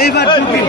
এইবার ঢুকি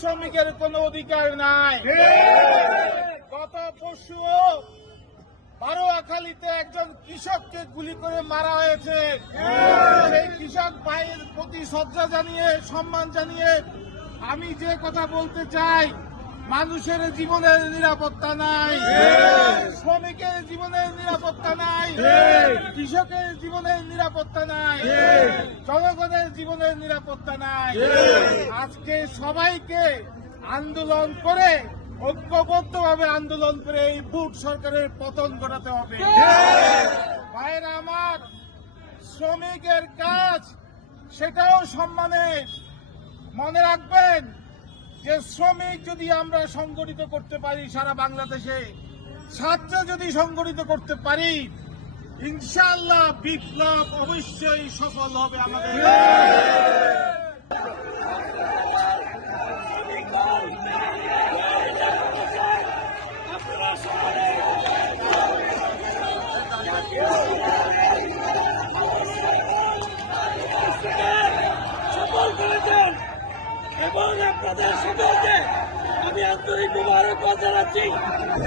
শ্রমিকের কোন অধিকার নাই। গত পরশু বারোয়াখালীতে একজন কৃষককে গুলি করে মারা হয়েছে। সেই কৃষক ভাইয়ের প্রতি শ্রদ্ধা জানিয়ে, সম্মান জানিয়ে আমি যে কথা বলতে চাই মানুষের জীবনের নিরাপত্তা নাই। শ্রমিকের জীবনের নিরাপত্তা নাই। কৃষকের জীবনের নিরাপত্তা নাই। জনগণের জীবনের নিরাপত্তা নাই। আজকে সবাইকে আন্দোলন করে, ঐক্যবদ্ধভাবে আন্দোলন করে এই বুট সরকারের পতন ঘটাতে হবে। ভাইরা আমার, শ্রমিকের কাজ, সেটাও সম্মানের। মনে রাখবেন যে শ্রমিক যদি আমরা সংগঠিত করতে পারি সারা বাংলাদেশে, ছাত্র যদি সংগঠিত করতে পারি ইনশাল্লাহ বিপ্লব অবশ্যই সফল হবে আমাদের সফল করেছেন এবং আপনাদের সকলকে আমি আন্তরিক মুবারকবাদ জানাচ্ছি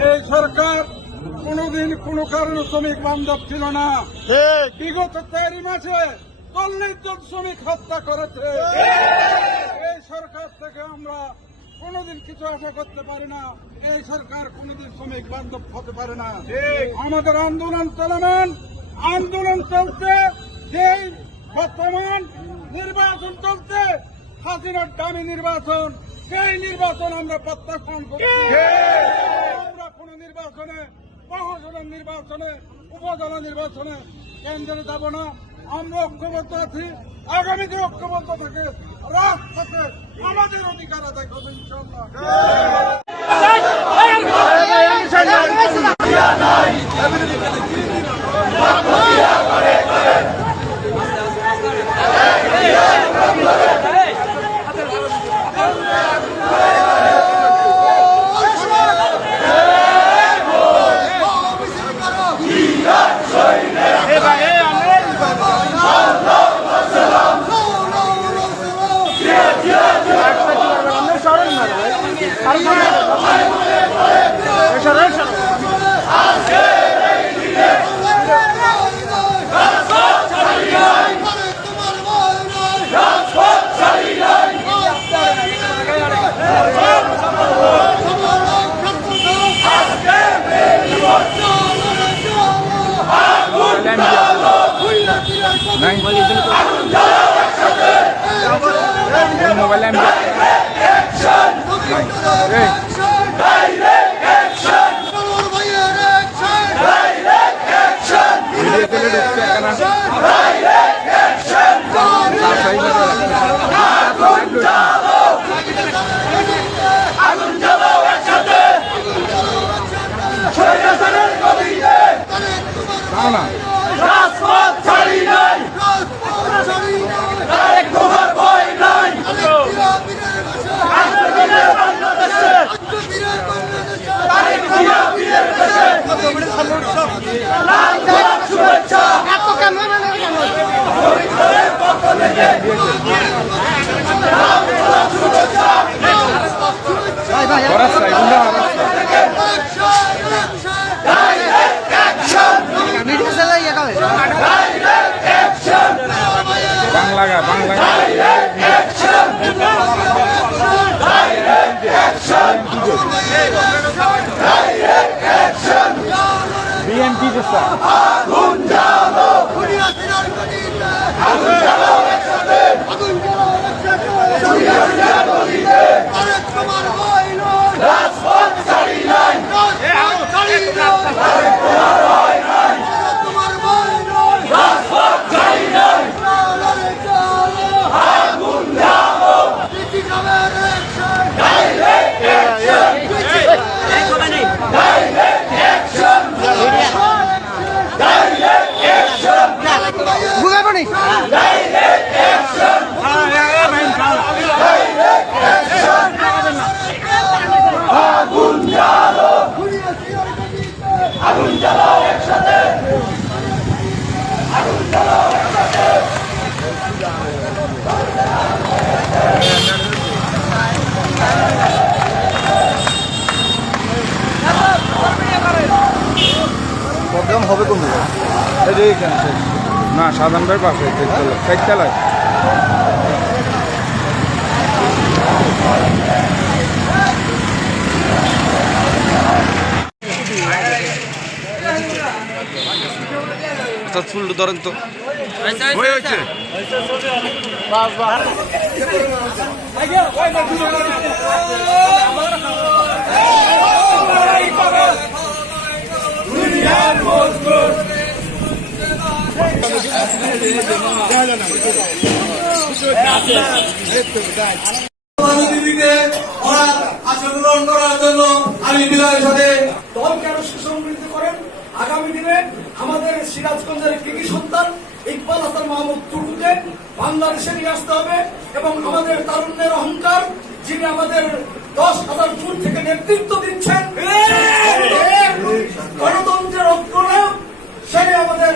এই সরকার কোনোদিন কোনো কারণে শ্রমিক বান্ধব ছিল না। বিগত চারি মাসে চল্লিশ জন শ্রমিক হত্যা করেছে। এই সরকার থেকে আমরা কোনোদিন কিছু আশা করতে পারি না। এই সরকার কোনোদিন শ্রমিক বান্ধব হতে পারে না। আমাদের আন্দোলন চলমান। আন্দোলন চলছে। যেই বর্তমান নির্বাচন চলছে। হাসিনার দামি নির্বাচন। সেই নির্বাচন আমরা প্রত্যাখ্যান করছি। মহাজনের নির্বাচনে, উপজেলা নির্বাচনে কেন্দ্রে যাব না। আমরা ঐক্যবদ্ধ আছি। আগামীতে ঐক্যবদ্ধ থাকে রাত থাকে, আমাদের অধিকার আদায় করব না বরাস্তা এগুলো বরাস্তা বিএনপি স্যার বুঝাই না সাধারণ ভাই পাশে সাইড চালায় ফুল ধরেন তো। হয়েছে দিদিকে ওরা আমি বিনয়ের সাথে দলকে আরও সুসংগঠিত করেন? আগামী দিনে আমাদের সিরাজগঞ্জের কৃষি সন্তান? ইকবাল হাসান মাহমুদ টুকুকে বাংলাদেশে নিয়ে আসতে হবে এবং আমাদের তারুণ্যের অহংকার, যিনি আমাদের দশ হাজার দূর থেকে নেতৃত্ব দিচ্ছেন গণতন্ত্রের অগ্রনায়ক সেই আমাদের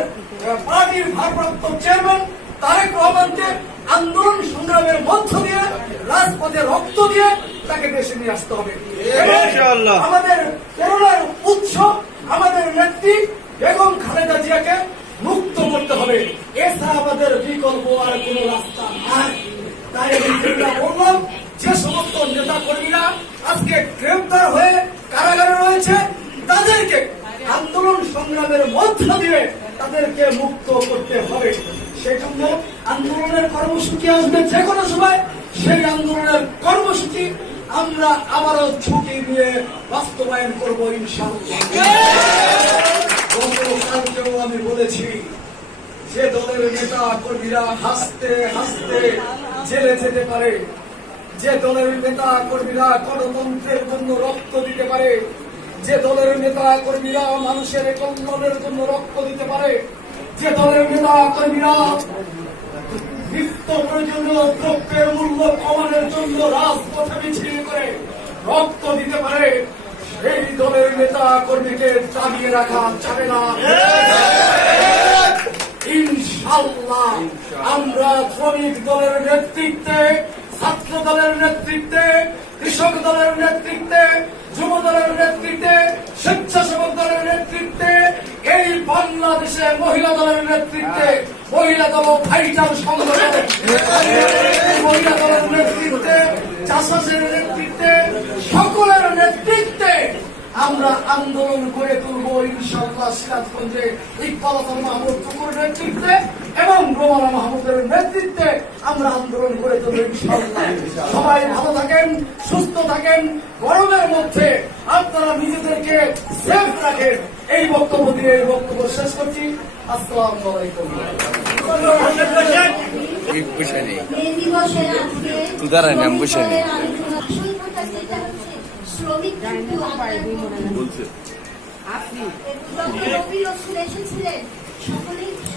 পার্টির ভারপ্রাপ্ত চেয়ারম্যান তারেক রহমানকে আন্দোলন সংগ্রামের মধ্য দিয়ে রাজপথে রক্ত দিয়ে তাকে দেশে নিয়ে আসতে হবে। আমাদের করোনার উৎস আমাদের নেত্রী বেগম খালেদা জিয়াকে মুক্ত করতে হবে। এছাড়া আমাদের বিকল্প আর কোন রাস্তা নাই। তাই বললাম যে সমস্ত নেতা কর্মীরা আজকে গ্রেফতার হয়ে কারাগারে রয়েছে তাদেরকে আন্দোলন সংগ্রামের মধ্য দিয়ে তাদেরকে মুক্ত করতে হবে। সেই জন্য আন্দোলনের কর্মসূচি আসবে যে কোনো সময়, সেই আন্দোলনের কর্মসূচি আমরা আবারও ছুটি দিয়ে বাস্তবায়ন করব ইনশাআল্লাহ। আমি বলেছি, যে দলের নেতা কর্মীরা হাসতে হাসতে জেলে যেতে পারে, যে দলের নেতা কর্মীরা গণতন্ত্রের জন্য রক্ত দিতে পারে যে দলের নেতা কর্মীরা মানুষের কল্যাণের জন্য রক্ত দিতে পারে, যে দলের নেতা কর্মীরা নিত্য প্রয়োজনীয় দ্রব্যের মূল্য কমানোর জন্য রাজপথে মিছিল করে রক্ত দিতে পারে, সেই দলের নেতা কর্মীকে চালিয়ে রাখা যাবে না। ইনশাল্লাহ আমরা শ্রমিক দলের নেতৃত্বে, ছাত্র দলের নেতৃত্বে, কৃষক দলের নেতৃত্বে যুব দলের নেতৃত্বে, স্বেচ্ছাসেবক দলের নেতৃত্বে, এই বাংলাদেশে মহিলা দলের নেতৃত্বে মহিলা দল ফাইটার সংগঠন। মহিলা দলের নেতৃত্বে, চাষাসের নেতৃত্বে, সকলের নেতৃত্বে আমরা আন্দোলন করে তুলবো ইনশাল্লাহ সিরাজগঞ্জে। ইকবাল মাহমুদ টুকুর নেতৃত্বে এবং রোমানা মাহমুদের নেতৃত্বে আমরা আন্দোলন করে ইনশাল্লাহ সবাই ভালো থাকেন সুস্থ থাকেন গরমের মধ্যে আপনারা নিজেদেরকে সেফ রাখেন। এই বক্তব্য দিয়ে এই বক্তব্য শেষ করছি। আসসালামু আলাইকুম। মে দিবসের আজকে তুই দাঁড়ায় না, আমি বসে নেই। আসল কথা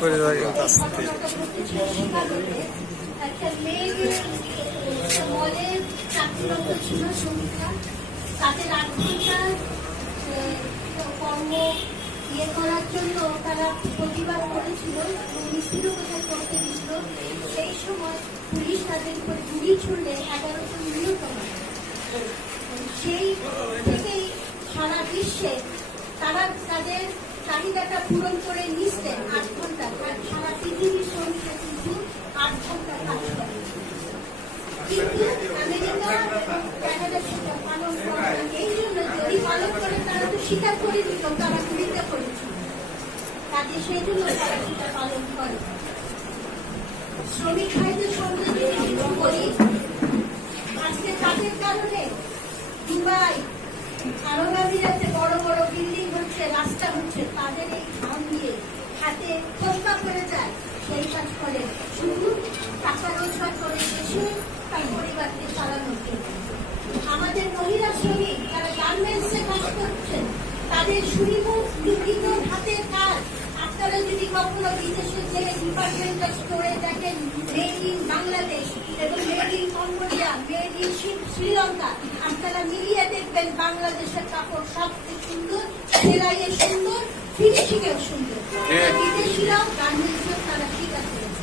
পরিবারের কাছ থেকে। ইয়ে করার জন্য তারা প্রতিবাদ করেছিল মিছিল কোথায় সেই সময় পুলিশ তাদের উপর গুলি ছুড়লে এগারো জন নিহত হয় সেই থেকেই সারা বিশ্বে তারা তাদের চাহিদাটা পূরণ করে নিচ্ছেন আট ঘণ্টা। সারা পৃথিবীর শ্রমিকরা কিন্তু আট ঘণ্টা কাজ করে। কিন্তু আমেরিকা যদি তারা তো করেছিল কাজে সেই জন্য তারা পালন করে। শ্রমিক ভাইদের সঙ্গে যদি করি আজকে তাদের আরব আমিরাতে বড় বড় বিল্ডিং হচ্ছে, রাস্তা হচ্ছে, তাদের এই ঘাম হাতে খোসপা করে যায়, সেই কাজ করে। শুধু টাকা রোজগার করে দেশে, তার পরিবারকে চালানোর আমাদের মহিলা শ্রমিক যারা গার্মেন্টসে কাজ করছেন, তাদের সুনিপুণ লিখিত হাতের কাজ। আপনারা যদি কখনো বিদেশে যে ডিপার্টমেন্টাল স্টোরে দেখেন মেড বাংলাদেশ এবং made in Cambodia made in Sri Lanka আপনারা মিলিয়ে দেখবেন বাংলাদেশের কাপড় সবচেয়ে সুন্দর সেলাইয়ে সুন্দর ফিনিশিং এও সুন্দর বিদেশিরাও গার্মেন্টসেও তারা স্বীকার করেছে।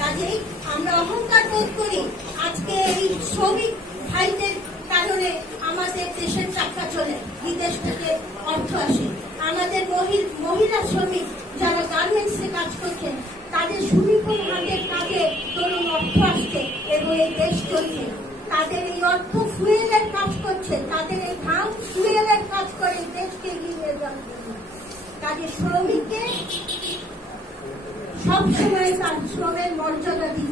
কাজেই আমরা অহংকার বোধ করি আজকে এই শ্রমিক ভাইদের কারণে আমাদের দেশের চাকা চলে বিদেশ থেকে অর্থ আসে আমাদের মহি- মহিলা শ্রমিক যারা গার্মেন্টসে কাজ করছেন তাদের সুনিপুণ হাতের কাজে তরুণ অর্থ আসছে এবং এই দেশ চলছে তাদের এই অর্থ ফুয়েলের কাজ করছে তাদের এই ঘাম সুয়েলের কাজ করে দেশকে এগিয়ে যাওয়ার জন্য। কাজে শ্রমিককে সবসময় তার শ্রমের মর্যাদা আজকে